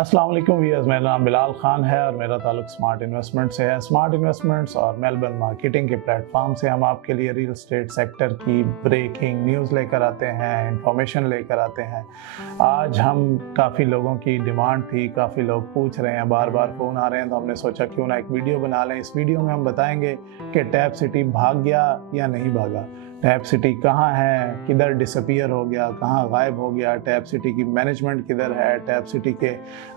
अस्सलाम वालेकुम व्यूअर्स, मेरा नाम बिलाल खान है और मेरा ताल्लुक स्मार्ट इन्वेस्टमेंट से है। स्मार्ट इन्वेस्टमेंट्स और मेलबर्न मार्केटिंग के प्लेटफॉर्म से हम आपके लिए रियल एस्टेट सेक्टर की ब्रेकिंग न्यूज़ लेकर आते हैं, इंफॉर्मेशन लेकर आते हैं। आज हम काफ़ी लोगों की डिमांड थी, काफ़ी लोग पूछ रहे हैं, बार बार फ़ोन आ रहे हैं, तो हमने सोचा क्यों ना एक वीडियो बना लें। इस वीडियो में हम बताएंगे कि टैप सिटी भाग गया या नहीं भागा, टैप सिटी कहाँ है, किधर डिसअपीयर हो गया, कहाँ गायब हो गया, टैप सिटी की मैनेजमेंट किधर है, टैप सिटी के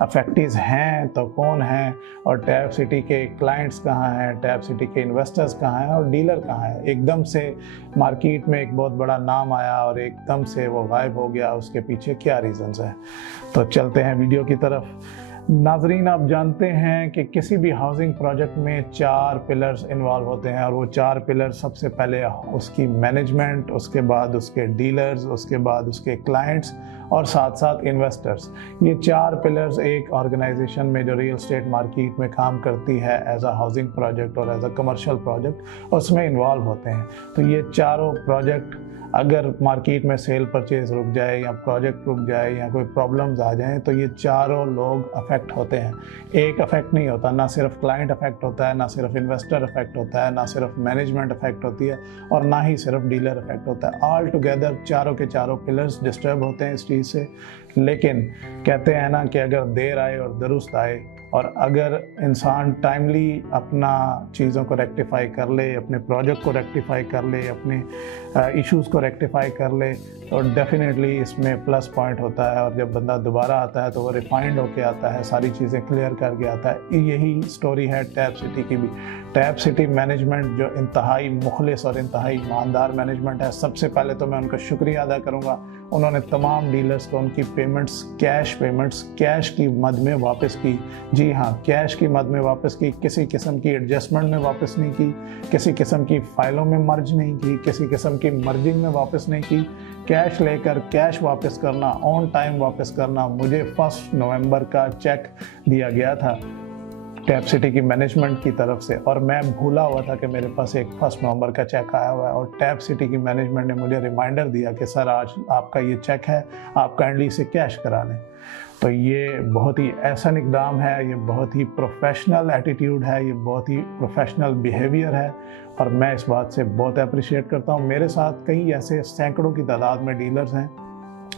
अफेक्टिव्स हैं तो कौन हैं, और टैप सिटी के क्लाइंट्स कहाँ हैं, टैप सिटी के इन्वेस्टर्स कहाँ हैं और डीलर कहाँ हैं। एकदम से मार्केट में एक बहुत बड़ा नाम आया और एकदम से वो गायब हो गया, उसके पीछे क्या रीजंस हैं। तो चलते हैं वीडियो की तरफ। नाजरीन, आप जानते हैं कि किसी भी हाउसिंग प्रोजेक्ट में 4 पिलर्स इन्वॉल्व होते हैं, और वो 4 पिलर्स सबसे पहले उसकी मैनेजमेंट, उसके बाद उसके डीलर्स, उसके बाद उसके क्लाइंट्स और साथ साथ इन्वेस्टर्स। ये 4 पिलर्स एक ऑर्गेनाइजेशन में जो रियल एस्टेट मार्केट में काम करती है एज अ हाउसिंग प्रोजेक्ट और एज अ कमर्शियल प्रोजेक्ट, उसमें इन्वॉल्व होते हैं। तो ये चारों प्रोजेक्ट अगर मार्केट में सेल परचेज रुक जाए या प्रोजेक्ट रुक जाए या कोई प्रॉब्लम्स आ जाएं, तो ये चारों लोग अफेक्ट होते हैं। एक अफेक्ट नहीं होता, ना सिर्फ क्लाइंट अफेक्ट होता है, ना सिर्फ इन्वेस्टर अफेक्ट होता है, ना सिर्फ मैनेजमेंट अफेक्ट होती है और ना ही सिर्फ डीलर अफेक्ट होता है। ऑल टुगेदर चारों के चारों पिलर्स डिस्टर्ब होते हैं इस चीज़ से। लेकिन कहते हैं ना कि अगर देर आए और दुरुस्त आए, और अगर इंसान टाइमली अपना चीज़ों को रेक्टिफाई कर ले, अपने प्रोजेक्ट को रेक्टिफाई कर ले, अपने इश्यूज़ को रेक्टिफाई कर ले, तो डेफिनेटली इसमें प्लस पॉइंट होता है। और जब बंदा दोबारा आता है तो वो रिफाइंड होके आता है, सारी चीज़ें क्लियर करके आता है। यही स्टोरी है टैप सिटी की भी। टैप सिटी मैनेजमेंट जो इंतहाई मुखलिस और इंतहाई ईमानदार मैनेजमेंट है, सबसे पहले तो मैं उनका शुक्रिया अदा करूँगा। उन्होंने तमाम डीलर्स को उनकी पेमेंट्स कैश की मद में वापस की। जी हाँ, कैश की मद में वापस की, किसी किस्म की एडजस्टमेंट में वापस नहीं की, किसी किस्म की फाइलों में मर्ज नहीं की, किसी किस्म की मर्जिंग में वापस नहीं की। कैश लेकर कैश वापस करना, ऑन टाइम वापस करना। मुझे 1 नवंबर का चेक दिया गया था टैप सिटी की मैनेजमेंट की तरफ से, और मैं भूला हुआ था कि मेरे पास एक 1 नवंबर का चेक आया हुआ है, और टैप सिटी की मैनेजमेंट ने मुझे रिमाइंडर दिया कि सर आज आपका ये चेक है, आप काइंडली इसे कैश करा लें। तो ये बहुत ही ऐसा इकदाम है, ये बहुत ही प्रोफेशनल एटीट्यूड है, ये बहुत ही प्रोफेशनल बिहेवियर है, और मैं इस बात से बहुत अप्रिशिएट करता हूँ। मेरे साथ कई ऐसे सैकड़ों की तादाद में डीलर्स हैं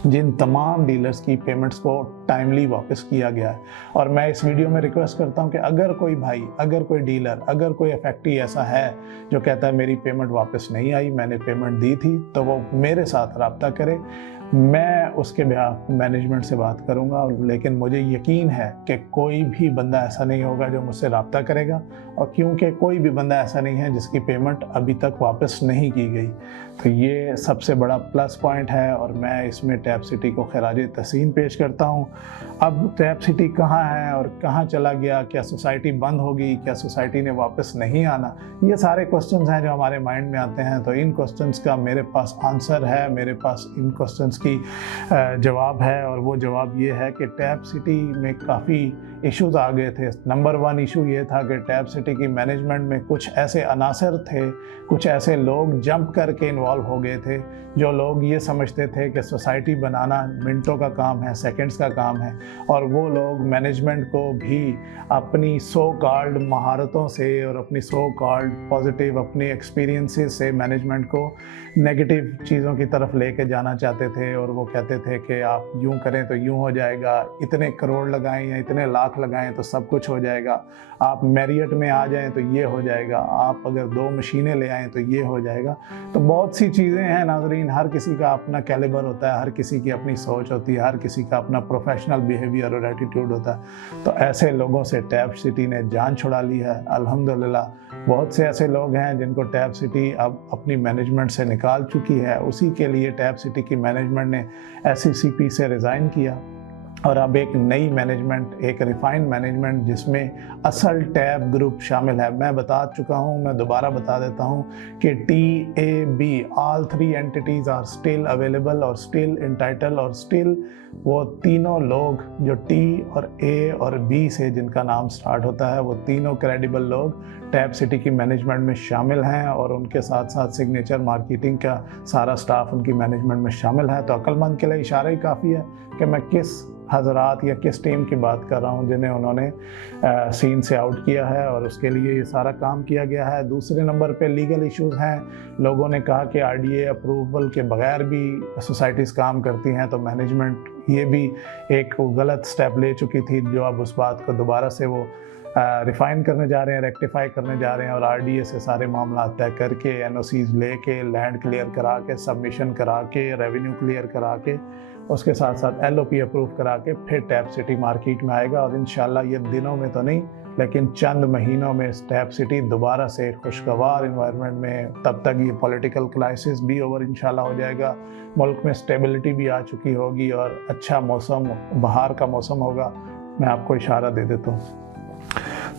जिन तमाम डीलर्स की पेमेंट्स को टाइमली वापस किया गया है। और मैं इस वीडियो में रिक्वेस्ट करता हूं कि अगर कोई भाई, अगर कोई डीलर, अगर कोई अफेक्टी ऐसा है जो कहता है मेरी पेमेंट वापस नहीं आई, मैंने पेमेंट दी थी, तो वो मेरे साथ रब्ता करे। मैं उसके बिहाफ मैनेजमेंट से बात करूंगा, लेकिन मुझे यकीन है कि कोई भी बंदा ऐसा नहीं होगा जो मुझसे रब्ता करेगा, और क्योंकि कोई भी बंदा ऐसा नहीं है जिसकी पेमेंट अभी तक वापस नहीं की गई। तो ये सबसे बड़ा प्लस पॉइंट है, और मैं इसमें टैप सिटी को खराज तहसीन पेश करता हूँ। अब टैप सिटी कहाँ है और कहाँ चला गया, क्या सोसाइटी बंद होगी, क्या सोसाइटी ने वापस नहीं आना, ये सारे क्वेश्चंस हैं जो हमारे माइंड में आते हैं। तो इन क्वेश्चंस का मेरे पास आंसर है, मेरे पास इन क्वेश्चंस की जवाब है, और वो जवाब ये है कि टैप सिटी में काफ़ी इश्यूज आ गए थे। नंबर 1 इशू ये था कि टैप सिटी की मैनेजमेंट में कुछ ऐसे अनासर थे, कुछ ऐसे लोग जंप करके इन्वॉल्व हो गए थे, जो लोग ये समझते थे कि सोसाइटी बनाना मिनटों का काम है, सेकंड्स का काम है, और वो लोग मैनेजमेंट को भी अपनी सो कॉल्ड महारतों से और अपनी सो कॉल्ड पॉजिटिव अपनी एक्सपीरियंसेस से मैनेजमेंट को नेगेटिव चीज़ों की तरफ लेके जाना चाहते थे। और वो कहते थे कि आप यूं करें तो यूं हो जाएगा, इतने करोड़ लगाएं या इतने लाख लगाएं तो सब कुछ हो जाएगा, आप मैरियट में आ जाएं तो ये हो जाएगा, आप अगर 2 मशीनें ले आएँ तो ये हो जाएगा। तो बहुत सी चीज़ें हैं नाजरीन, हर किसी का अपना कैलिबर होता है, हर किसी की अपनी सोच होती है, हर किसी का अपना प्रोफेशनल बिहेवियर और एटीट्यूड होता है। तो ऐसे लोगों से टैप सिटी ने जान छुड़ा ली है अल्हम्दुलिल्लाह। बहुत से ऐसे लोग हैं जिनको टैप सिटी अब अपनी मैनेजमेंट से निकाल चुकी है। उसी के लिए टैप सिटी की मैनेजमेंट ने SECP से रिज़ाइन किया, और अब एक नई मैनेजमेंट, एक रिफाइंड मैनेजमेंट जिसमें असल टैप ग्रुप शामिल है। मैं बता चुका हूं, मैं दोबारा बता देता हूं कि TAB all 3 entities are still available और स्टिल इंटाइटल, और स्टिल वो तीनों लोग जो T और A और B से जिनका नाम स्टार्ट होता है, वो तीनों क्रेडिबल लोग टैप सिटी की मैनेजमेंट में शामिल हैं, और उनके साथ साथ सिग्नेचर मार्केटिंग का सारा स्टाफ उनकी मैनेजमेंट में शामिल है। तो अक्लमंद के लिए इशारा ही काफ़ी है। कि मैं किस हजरात या किस टीम की बात कर रहा हूँ जिन्हें उन्होंने सीन से आउट किया है और उसके लिए ये सारा काम किया गया है। दूसरे नंबर पे लीगल इश्यूज हैं। लोगों ने कहा कि आरडीए अप्रूवल के बगैर भी सोसाइटीज़ काम करती हैं, तो मैनेजमेंट ये भी एक गलत स्टेप ले चुकी थी, जो अब उस बात को दोबारा से वो रिफ़ाइन करने जा रहे हैं, रेक्टिफाई करने जा रहे हैं और आरडीए से सारे मामला तय करके एनओसीज लेके, लैंड क्लियर करा के, सबमिशन करा के, रेवेन्यू क्लियर करा के, उसके साथ साथ एलओपी अप्रूव करा के फिर टैप सिटी मार्केट में आएगा। और इंशाल्लाह ये दिनों में तो नहीं, लेकिन चंद महीनों में टैप सिटी दोबारा से खुशगवार इन्वायरमेंट में, तब तक ये पॉलिटिकल क्राइसिस भी ओवर इंशाल्लाह हो जाएगा, मुल्क में स्टेबिलिटी भी आ चुकी होगी और अच्छा मौसम, बहार का मौसम होगा। मैं आपको इशारा दे देता हूँ,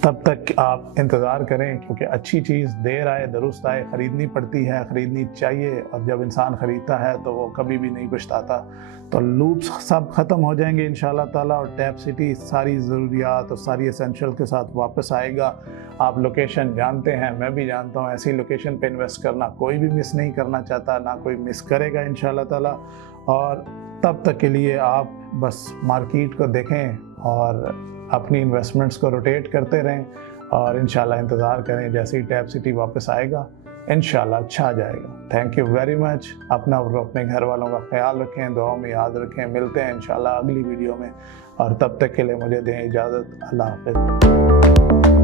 तब तक आप इंतज़ार करें, क्योंकि अच्छी चीज़ देर आए दुरुस्त आए, ख़रीदनी पड़ती है, ख़रीदनी चाहिए, और जब इंसान ख़रीदता है तो वो कभी भी नहीं पछताता। तो लूप्स सब ख़त्म हो जाएंगे इंशाल्लाह ताला और टैप सिटी सारी ज़रूरियात और सारी एसेंशियल के साथ वापस आएगा। आप लोकेशन जानते हैं, मैं भी जानता हूँ, ऐसी लोकेशन पे इन्वेस्ट करना कोई भी मिस नहीं करना चाहता, ना कोई मिस करेगा इंशाल्लाह ताला। और तब तक के लिए आप बस मार्केट को देखें और अपनी इन्वेस्टमेंट्स को रोटेट करते रहें और इंशाल्लाह इंतज़ार करें, जैसे ही टैप सिटी वापस आएगा इंशाल्लाह अच्छा आ जाएगा। Thank you very much. अपना और अपने घर वालों का ख्याल रखें, दुआओं में याद रखें। मिलते हैं इंशाल्लाह अगली वीडियो में, और तब तक के लिए मुझे दें इजाज़त। अल्लाह हाफ़िज़।